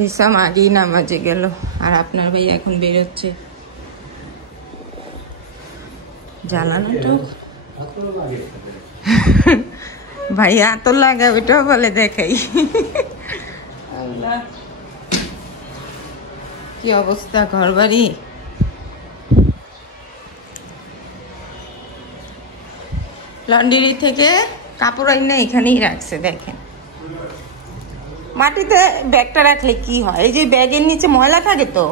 হিসাম আগেই নামাজে গেল আর আপনার ভাই এখন বেরোচ্ছে। জ্বালানোটা ভাই আতর লাগা ওইটাও বলে দেখাই। কি অবস্থা ঘর বাড়ি। লন্ড্রি থেকে কাপড় আইনা এখানেই রাখছে দেখেন। মাটিতে ব্যাগটা রাখলে কি হয়? এই যে ব্যাগের নিচে ময়লা থাকে তো,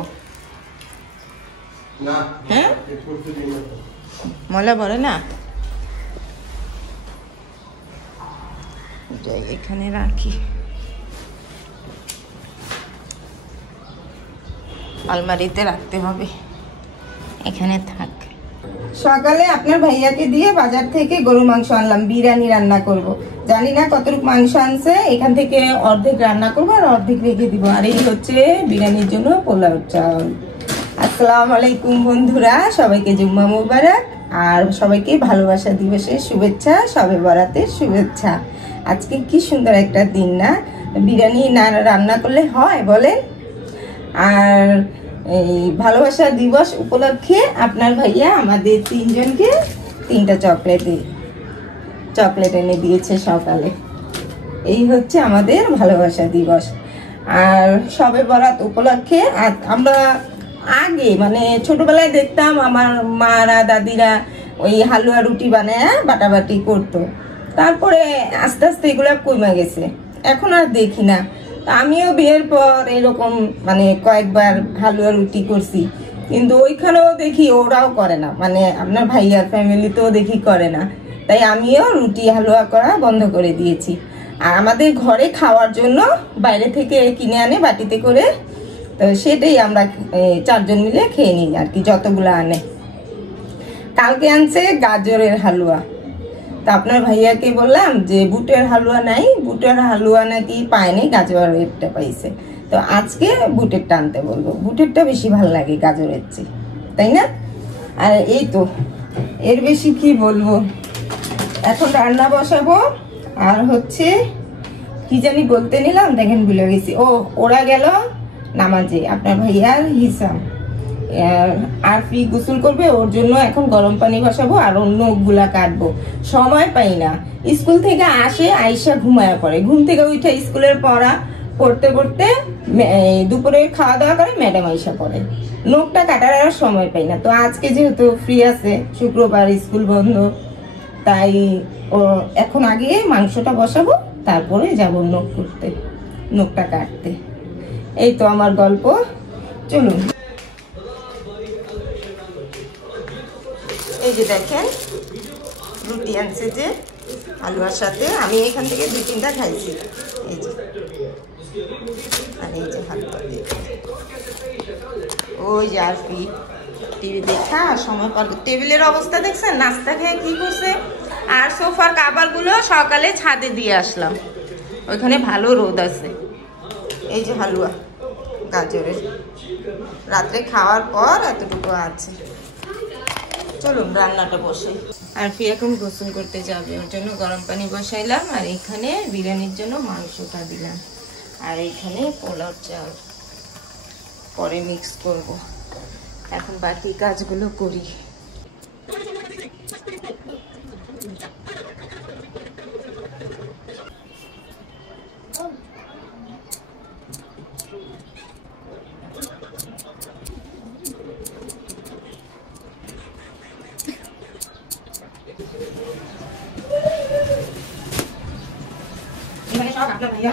হ্যাঁ ময়লা ভরে না, এখানে রাখি। আলমারিতে রাখতে হবে, এখানে থাক। সকালে আপনার ভাইয়াকে দিয়ে বাজার থেকে গরু মাংস আনলাম, বিরিয়ানি রান্না করব। জানি না কতটুকু মাংস আনছে, এখান থেকে অর্ধেক রান্না করবো আর অর্ধেক রেখে দিব। আর এই হচ্ছে বিরিয়ানির জন্য পোলাও চাল। আসসালামু আলাইকুম বন্ধুরা, সবাইকে জুম্মা মুবারক আর সবাইকে ভালোবাসা দিবসের শুভেচ্ছা, শবে বরাতের শুভেচ্ছা। আজকে কি সুন্দর একটা দিন না? বিরিয়ানি না রান্না করলে হয় বলেন? আর এই ভালোবাসা দিবস উপলক্ষে আপনার ভাইয়া আমাদের তিনজনকে 3টা চকলেট এনে দিয়েছে সকালে। এই হচ্ছে আমাদের ভালোবাসা দিবস। আর শবে বরাত উপলক্ষে আমরা আগে মানে ছোটবেলায় দেখতাম আমার মারা দাদিরা ওই হালুয়া রুটি বানায় বাটাবাটি করতো। তারপরে আস্তে আস্তে এগুলো কমে গেছে, এখন আর দেখি না। আমিও বিয়ের পর এরকম মানে কয়েকবার হালুয়া রুটি করছি, কিন্তু ওইখানেও দেখি ওরাও করে না, মানে আপনার ভাইয়ার ফ্যামিলিতেও দেখি করে না। তাই আমিও রুটি হালুয়া করা বন্ধ করে দিয়েছি। আর আমাদের ঘরে খাওয়ার জন্য বাইরে থেকে কিনে আনে বাটিতে করে, তো সেটাই আমরা 4 জন মিলে খেয়ে নিই আর কি, যতগুলো আনে। কালকে আনছে গাজরের হালুয়া, তা আপনার ভাইয়াকে বললাম যে বুটের হালুয়া নাই, বুটের হালুয়া নাকি পায়নি, গাজরেরটা পাইছে। তো আজকে বুটেরটা আনতে বলবো, বুটেরটা বেশি ভালো লাগে গাজরের চেয়ে, তাই না? আর এই তো এর বেশি কি বলবো। এখন রান্না বসাবো। আর হচ্ছে কি জানি বলতে নিলাম, দেখেন ভুলে গেছি। ওরা গেল নামাজে, আপনার ভাইয়ার হিসাম। আর ফি গোসল করবে, ওর জন্য এখন গরম পানি বসাবো আর অন্য গুলা কাটবো। সময় পাই না, স্কুল থেকে আসে আইসা ঘুমায়া পড়ে, ঘুম থেকে উঠে স্কুলের পড়তে পড়তে দুপুরে খাওয়া দাওয়া করে ম্যাডাম আইসা পড়ে, নখটা কাটার আর সময় পাই না। তো আজকে যেহেতু ফ্রি আছে, শুক্রবার স্কুল বন্ধ, তাই ও এখন আগে মাংসটা বসাবো, তারপরে যাবো নখ করতে, নখটা কাটতে। এই তো আমার গল্প, চলুন। এই যে দেখেন রুটি আনছে যে আলুয়ার সাথে, আমি এখান থেকে 2-3টা খাইছি। এই যে আর এই যে হালুয়া দিয়ে, ওই যে আর কি টিভি দেখা সময় পর। টেবিলের অবস্থা দেখছেন, নাস্তা খেয়ে কি করছে। আর সোফার কাভারগুলো সকালে ছাদে দিয়ে আসলাম, ওইখানে ভালো রোদ আছে। এই যে হালুয়া গাজরের, রাত্রে খাওয়ার পর এতটুকু আছে। চলুন রান্নাটা বসাই। আর ফি এখন গোসল করতে যাবে, ওর জন্য গরম পানি বসাইলাম। আর এখানে বিরিয়ানির জন্য মাংসটা দিলাম, আর এইখানে পোলাও চাল পরে মিক্স করব। এখন বাকি কাজগুলো করি। আপনার ভাইয়া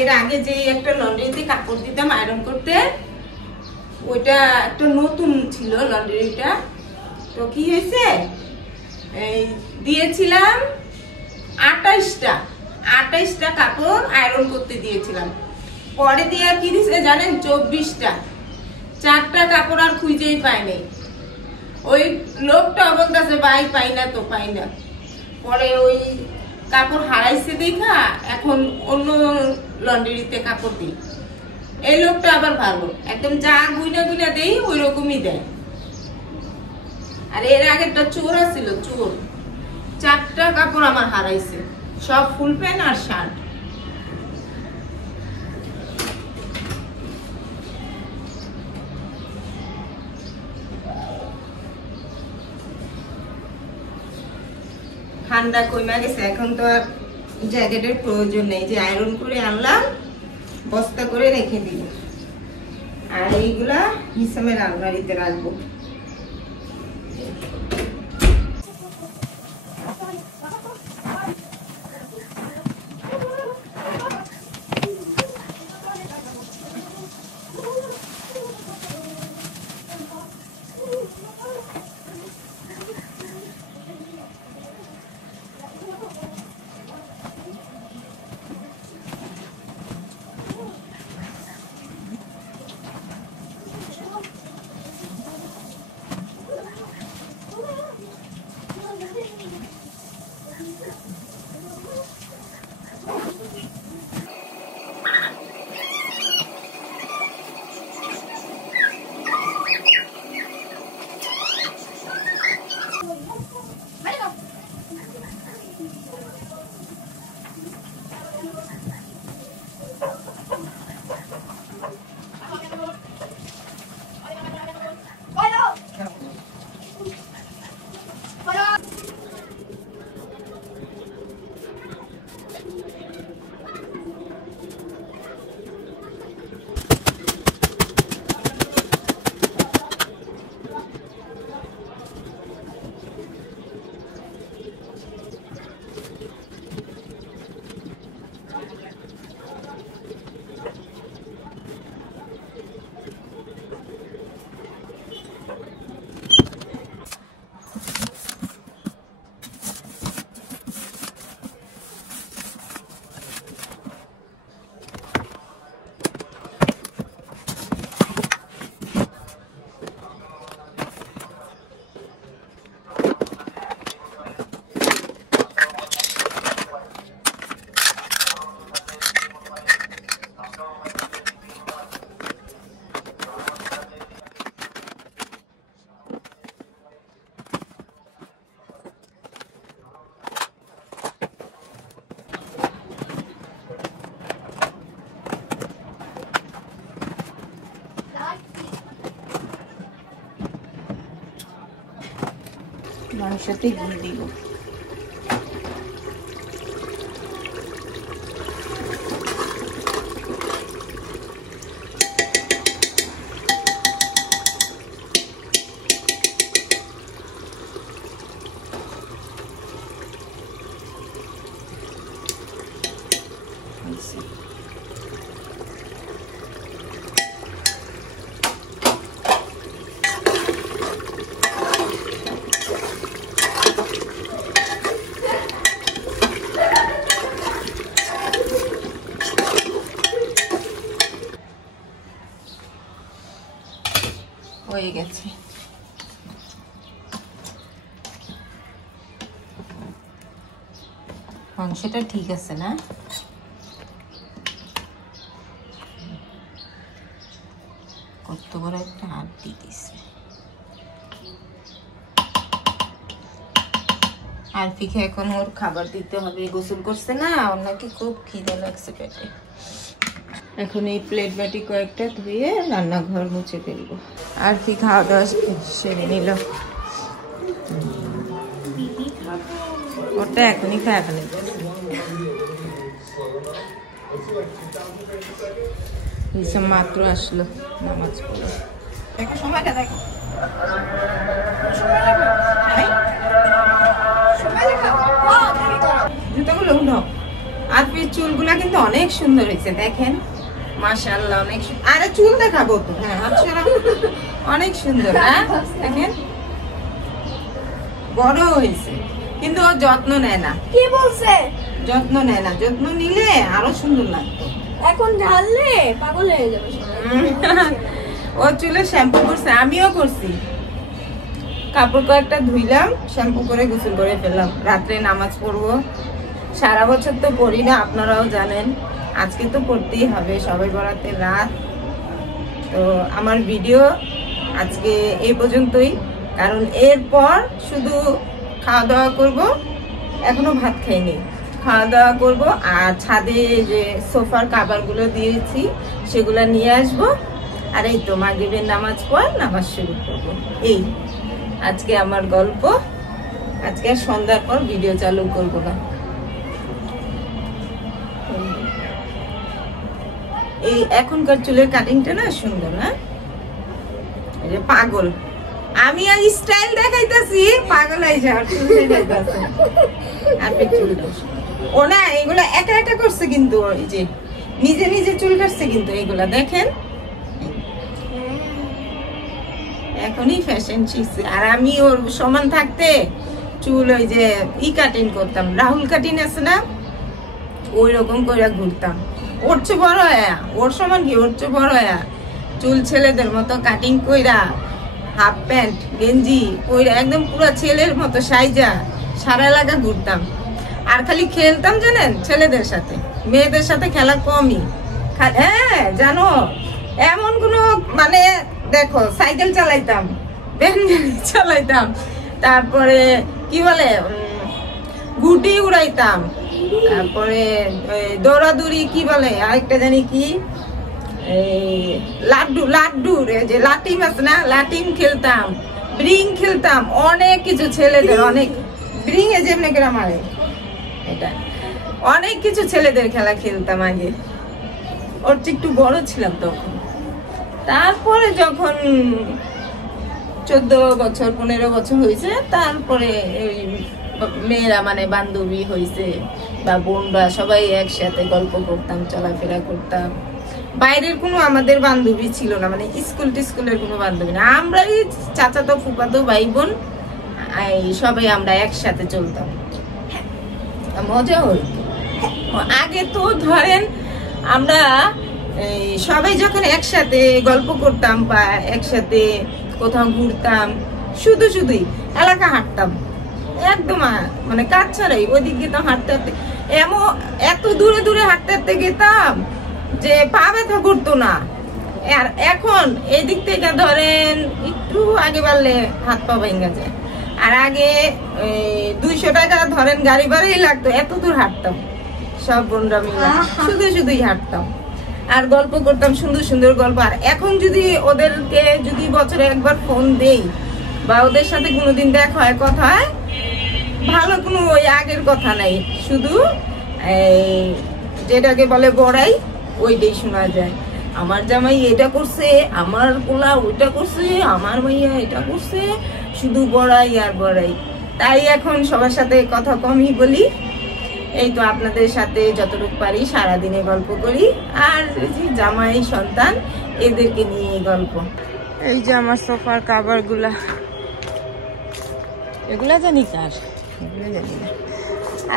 এর আগে যে একটা লন্ড্রিতে কাপড় দিতাম আয়রন করতে, ওইটা একটা নতুন ছিল লন্ড্রিটা। তো কি হয়েছে, এই দিয়েছিলাম 28টা কাপড় আয়রন করতে দিয়েছিলাম। পরে দিয়ে কি দিছে জানেন, 24টা। 4টা কাপড় আর খুঁজেই পাইনি। ওই লোকটা বলতেছে ভাই পাই না তো, পাই না। পরে ওই কাপড় হারাইছে দেখা এখন অন্য লন্ড্রিতে কাপড় দিই। এই লোকটা আবার ভালো, একদম যা গুইনা গুইনা দেই ওই রকমই দেয়। আর এর আগেরটা চোর আছিল, চোর। 4টা কাপড় আমার হারাইছে, সব ফুল প্যান্ট আর শার্ট। ঠান্ডা কমে গেছে, এখন তো আর জ্যাকেটের প্রয়োজন নেই। যে আয়রন করে আনলাম, বস্তা করে রেখে দিল। আর এইগুলা হিসাবের আলমারিতে রাখবো। মাংসতে ঘি দিব। হয়ে গেছে। মাংসটা ঠিক আছে না? কত বড় একটা হাত দিতেছে। আরফিকে এখন ওর খাবার দিতে হবে, গোসল করছে না, ওর নাকি খুব খিদে লাগছে পেটে। এখন এই প্লেট বাটি কয়েকটা ধুয়ে রান্নাঘর মুছে ফেলবো। আরফি খাওয়া দাওয়া সেরে নিল, ওটা এখনই খায়, এখনই মাত্র আসলো নামাজ পড়ে। দেখো সময়টা, দেখো জুতোগুলো উঠো। আরফির চুলগুলা কিন্তু অনেক সুন্দর হয়েছে, দেখেন মাশাআল্লাহ, অনেক। আরে চুল দেখাবো তো, হ্যাঁ আচ্ছা, অনেক সুন্দর। হ্যাঁ দেখেন বড় হয়েছে, কিন্তু ও যত্ন নেয় না। কি বলছে? যত্ন নেয় না, যত্ন নিলে আরো সুন্দর লাগতো। এখন ঢাললে পাগল হয়ে যাবে। ও চুলে শ্যাম্পু করছে, আমিও করছি। কাপড় কয়েকটা ধুইলাম, শ্যাম্পু করে গোসল করে ফেললাম। রাত্রে নামাজ পড়বো, সারা বছর তো পড়ি না, আপনারাও জানেন। আজকে তো পড়তেই হবে, সবে বরাতের রাত। তো আমার ভিডিও আজকে এই পর্যন্তই, কারণ এরপর শুধু খাওয়া দাওয়া করব। এখনো ভাত খাইনি, খাওয়া দাওয়া করব। আর ছাদে যে সোফার কাভারগুলো দিয়েছি সেগুলো নিয়ে আসব। আর এই তো মাগরিবের নামাজ পড় নামাজ শুরু করবো। এই আজকে আমার গল্প। আজকে আর সন্ধ্যার পর ভিডিও চালু করব না। এই এখনকার চুলের কাটিংটা না সুন্দর, না? এই যে পাগল, আমি আজ স্টাইল দেখাইতেছি, পাগল আইছে আর চুল দেখাইতেছে। আপনি চুল ও না, এগুলা একা একা করছে, কিন্তু এই যে নিজে নিজে চুল কাটছে, কিন্তু এগুলা দেখেন এখনই ফ্যাশন শিখছে। আর আমি ওর সমান থাকতে চুল ওই যে কাটিং করতাম, রাহুল কাটিং আছে না, ওই রকম করে ঘুরতাম। ওর চেয়ে বড় হয়া, ওর সমান কি, ওর চেয়ে বড় হয়া চুল ছেলেদের মতো কাটিং কইরা, হাফ প্যান্ট গেঞ্জি কইরা একদম পুরো ছেলের মতো সাইজা সারা এলাকা ঘুরতাম। আর খালি খেলতাম জানেন ছেলেদের সাথে, মেয়েদের সাথে খেলা কমই। হ্যাঁ জানো, এমন কোনো মানে দেখো সাইকেল চালাইতাম, ভ্যান চালাইতাম, তারপরে কি বলে গুটি উড়াইতাম, তারপরে দৌড়াদৌড়ি কি বলে আরেকটা জানি কি, লাড্ডু যে লাটিম আছে না, লাটিম খেলতাম, ব্রিং খেলতাম, অনেক কিছু ছেলেদের, অনেক ব্রিং এ যেমনি করে মারে, এটা অনেক কিছু ছেলেদের খেলা খেলতাম আগে। ওর চেয়ে একটু বড় ছিলাম তখন। তারপরে যখন 14 বছর 15 বছর হয়েছে, তারপরে মেয়েরা মানে বান্ধবী হয়েছে বা বোনরা সবাই একসাথে গল্প করতাম, চলাফেরা করতাম। বাইরের কোনো আমাদের বান্ধবী ছিল না, মানে স্কুলের কোনো বান্ধবী না। আমরাই চাচাতো ফুফাতো ভাই বোন সবাই আমরা একসাথে চলতাম, মজা হইতো। আগে তো ধরেন আমরা সবাই যখন একসাথে গল্প করতাম বা একসাথে কোথাও ঘুরতাম, শুধুই এলাকা হাঁটতাম, একদম মানে কাজ ছাড়াই ওইদিক গেতাম হাঁটতে হাঁটতে, এত দূরে দূরে হাঁটতে হাঁটতে গেতাম যে পা ব্যথা করতো না। আর এখন এদিক থেকে ধরেন একটু আগে বাড়লে হাত পা ভেঙে যায়। আর আগে 200 টাকা ধরেন গাড়ি ভাড়াই লাগতো, এত দূর হাঁটতাম সব বোনরা মিলে, শুধুই হাঁটতাম আর গল্প করতাম, সুন্দর সুন্দর গল্প। আর এখন যদি ওদেরকে যদি বছরে একবার ফোন দেই বা ওদের সাথে কোনোদিন দেখা হয়, কথা হয়, ভালো কোনো ওই আগের কথা নাই, শুধু যেটাকে বলে বড়াই, ওইটাই শোনা যায়। আমার জামাই এটা করছে, আমার পোলা ওইটা করছে, আমার মাইয়া এটা করছে, শুধু বড়াই আর বড়াই। তাই এখন সবার সাথে কথা কমই বলি। এই তো আপনাদের সাথে যতটুকু পারি সারাদিনে গল্প করি। আর জামাই সন্তান এদেরকে নিয়ে গল্প। এই যে আমার সোফার কাভার গুলা, এগুলা জানি কার, এগুলা জানি না।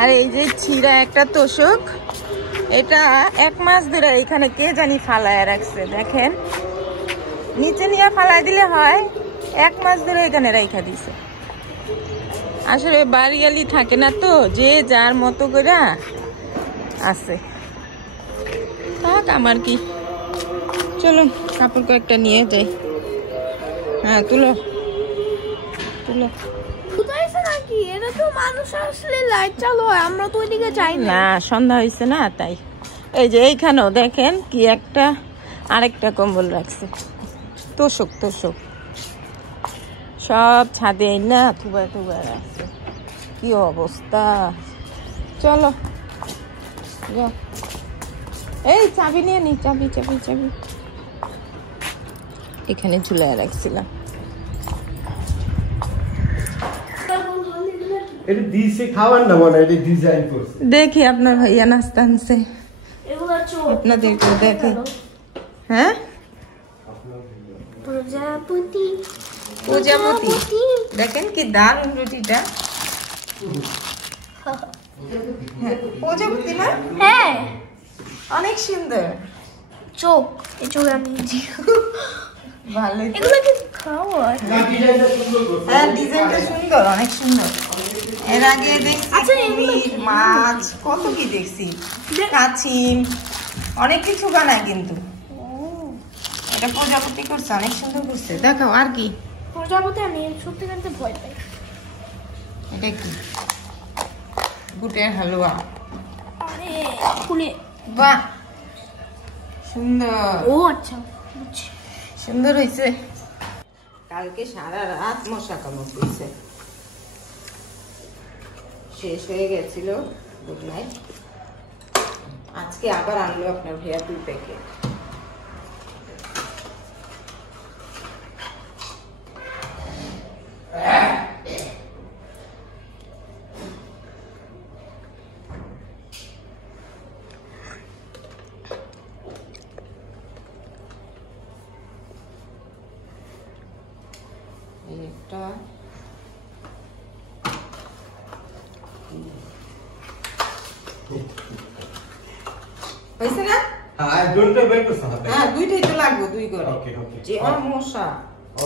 আর এই যে ছিঁড়া একটা তোষক, এটা 1 মাস ধরে এখানে কে জানি ফালায় রাখছে। দেখেন নিচে নিয়ে ফালাই দিলে হয়, 1 মাস ধরে এখানে রাখা দিছে। আসলে বাড়িয়ালি থাকে না তো, যে যার মতো করে আছে, থাক আমার কি। চলুন কাপড় কয়েকটা নিয়ে যাই। হ্যাঁ তুলো তুলো। না সন্ধ্যা হয়েছে না, তাই। এই যে এইখানেও দেখেন কি একটা আরেকটা কম্বল রাখছে, তোষক সব ছাদে না থুবা রাখছে, কি অবস্থা। চলো এই চাবি নিয়ে নি, চাবি এখানে ঝুলায় রাখছিলাম। দেখি আপনার ভাইয়া নাস্তা আনছে, আপনাদেরকে দেখে। হ্যাঁ প্রজাপতি প্রজাপতি দেখেন কি দারুণ রুটিটা। হ্যাঁ, প্রজাপতি না? হ্যাঁ অনেক সুন্দর চোখ, এই চোখ আমি ভালো। এগুলো কি খাওয়া? হ্যাঁ ডিজাইনটা সুন্দর, অনেক সুন্দর। এর আগে দেখছি আচ্ছা, এগুলো কুমির, মাছ, কত কি দেখছি, কাছিম, অনেক কিছু বানায় কিন্তু। এটা প্রজাপতি করছে, অনেক সুন্দর করছে। দেখাও আর কি। প্রজাপতি আমি সত্যি জানতে ভয় পাই। এটা কি? বুটের হালুয়া। আরে খুলে, বাহ সুন্দর। ও আচ্ছা বুঝছি। সুন্দর হয়েছে। কালকে সারা রাত মশা কামড় দিয়েছে, শেষ হয়ে গেছিল। Good night. আজকে আবার আনলো আপনার ভাইয়া 2 প্যাকেট। এটা হয়েছে না? হ্যাঁ, দুটোই বের করছ হাতে। হ্যাঁ দুইটাই তো লাগবে, 2 করে। ওকে, ওকে। যে আমার মশা। ও